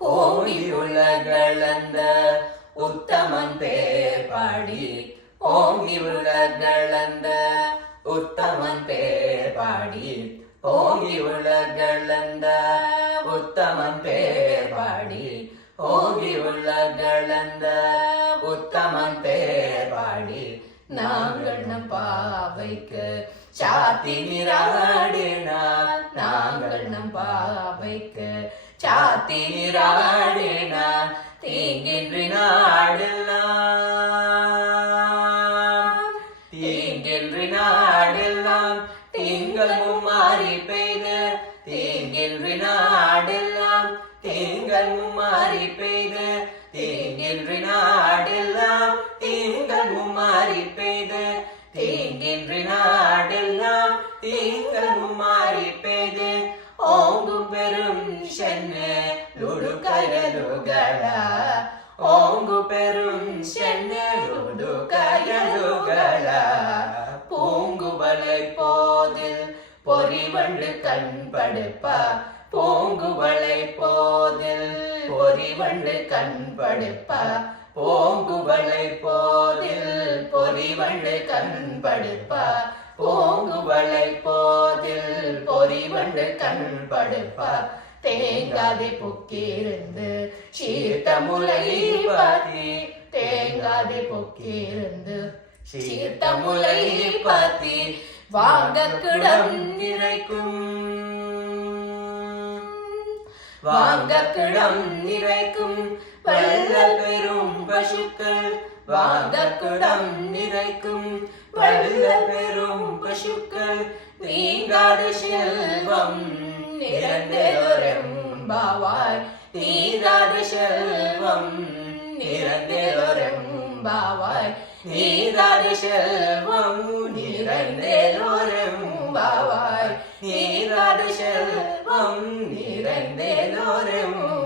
ஓங்கி உலகளந்த உத்தமன் பேர் பாடி ஓங்கி உலகளந்த உத்தமன் பேர் பாடி ஓங்கி உலகளந்த உத்தமன் பேர் பாடி ஓங்கி உலகளந்த உத்தமன் பேர் பாடி நாங்கள் நம் பாவைக்கு சாத்தி நீராடினார் நாங்கள் நம் பாவைக்கு சாத்தி நீராடினார் தீங்கின்றி நாடெல்லாம் தீங்கின்றி நாடெல்லாம் திங்கள் மும்மாறி பெய்து தீங்கின்றி நாடெல்லாம் திங்கள் மும்மாறி பெய்து தீங்கின்றி நாடெல்லாம் திங்கள் மும்மாறி பெய்து தீங்கின்றி நாடெல்லாம் திங்கள் மும்மாறி பெய்து ஓங்கும் பெரும் சென்னை லுடுகயலுகள ஓங்கு பெரும் சென்னை லுடுகயலுகள பூங்குவளை போதில் பொறிவண்டு கண்படுப்ப பூங்குவளை போதில் பொறிவண்டு கண்படுப்ப பூங்குவளை போதில் பொறிவண்டு கண்படுப்ப பூங்குவளை போதில் பொறிவண்டு கண்படுப்ப தேங்காதி புக்கிருந்து சீர்த்த முளை பாத்தி தேங்காதி புக்கிருந்து சீர்த்த முளை பாத்தி வாங்க கிடம் நிறைக்கும் வாங்க கிடம் நிறைக்கும் வள்ளல் பெரும் பசுக்கள் வாங்க கிடம் நிறைக்கும் வள்ளல் பெரும் பசுக்கள் நீங்காத செல்வம் நிறந்தேலோரெம்பாவாய் நீராத செல்வம் நிறந்தேலோரெம்பாவாய் நீராத செல்வம் நிறந்தேலோரெம்பாவாய் நீராத செல்வம் நிறந்தேலோரெம்பாவாய்